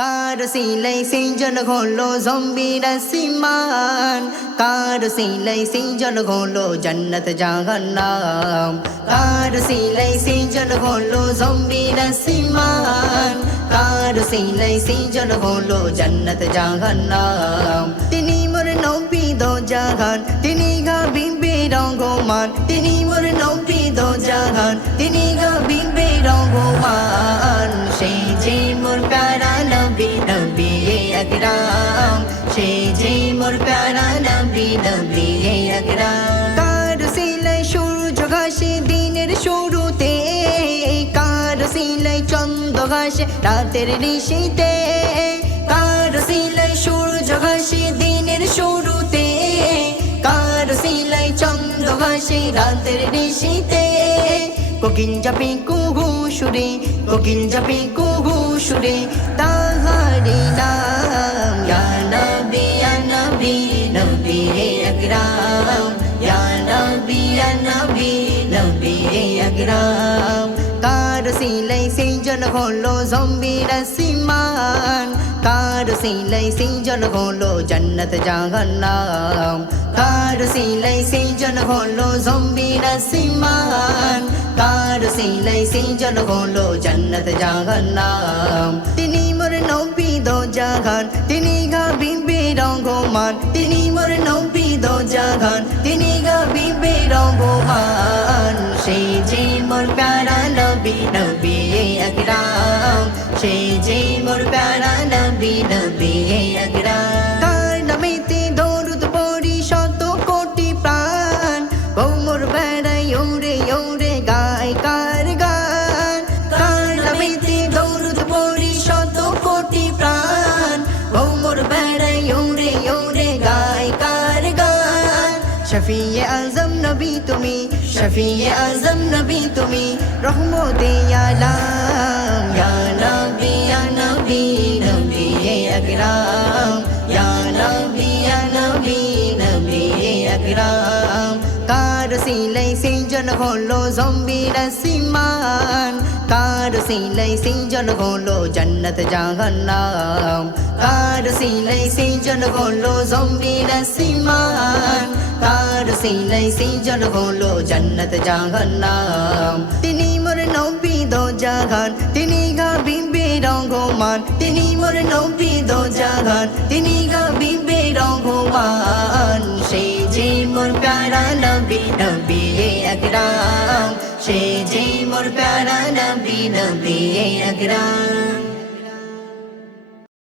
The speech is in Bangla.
কার সিলাই সেই জন হলো জম্বির আসমান, কার সিলাই সেই জন হলো জান্নাত জাহান্নাম। কার সিলাই সেই জন হলো জম্বির আসমান, কার সিলাই সেই জন হলো জান্নাত জাহান্নাম। তিনি মোর নবী দো জাহান, তিনি হাবিবে রহমান, তিনি মোর নবী দো জাহান, তিনি হাবিবে রহমান। সেই যে মোর প্যারা নবী নবী আকরাম, সেই যে মোর প্যারা নবী নবী আকরাম। কার সিলাই সূর্য ঘাসে দিনের শুরুতে, কার সিলাই চন্দ্র ঘাসে রাতের নিশীতে, কার সিলাই সূর্য ঘাসে দিনের শুরুতে, কার সিলাই চন্দ্র ঘাসে রাতের নিশীতে। কোকিল যাবে কুহু সুরে, কোকিল যাবে কুহু সুরে, তাহারি নাম ইয়া নবী ইয়া নবী নবী আকরাম, ইয়া নবী ইয়া নবী নবী আকরাম। কার সিলাই সেই জন হলো জম্বির আসমান, কার সিলাই সেই জন হলো জান্নাত জাহান্নাম। কার সিলাই সেই জন হলো জম্বির আসমান, কার সিলাই সেই জন হলো জান্নাত জাহান্নাম। তিনি মোর নবী দো জাহান, তিনি হাবিবে রহমান, তিনি মোর নবী দো জাহান, তিনি হাবিবে রহমান। সেই যে মোর প্যারা নবী নবী আকরাম, সেই যে মোর প্যারা নবী নবী আকরাম। কার নামেতে দরুদ পড়ি শত কোটি প্রাণ, ও মোর বেড়াই ওরে ওরে গায় কার গান। কার নামেতে দরুদ পড়ি শত কোটি প্রাণ, ও মোর বেড়াই ওরে ওরে গায় কার গান। শফিয়ে আজম নবী তুমি, শফিয়ে আজম নবী তুমি, রহমতে আলাম ইয়া নবী ইয়া নবী নবী আকরাম, ইয়া নবী ইয়া নবী নবী আকরাম। কার সিলাই সেই জন হলো জম্বির আসমান, কার সিলাই সেই জন হলো জান্নাত জাহান্নাম। কার সিলাই সেই জন হলো জম্বির আসমান, কার সিলাই সেই জন হলো জান্নাত জাহান্নাম। তিনি মোর নবী দো জাহান, তিনি হাবিবে রহমান, তিনি মোর নবী দো জাহান, তিনি হাবিবে রহমান। সেই যে মোর প্যারা নবী নবী আকরাম, সেই যে মোর প্যারা নবী নবী আকরাম।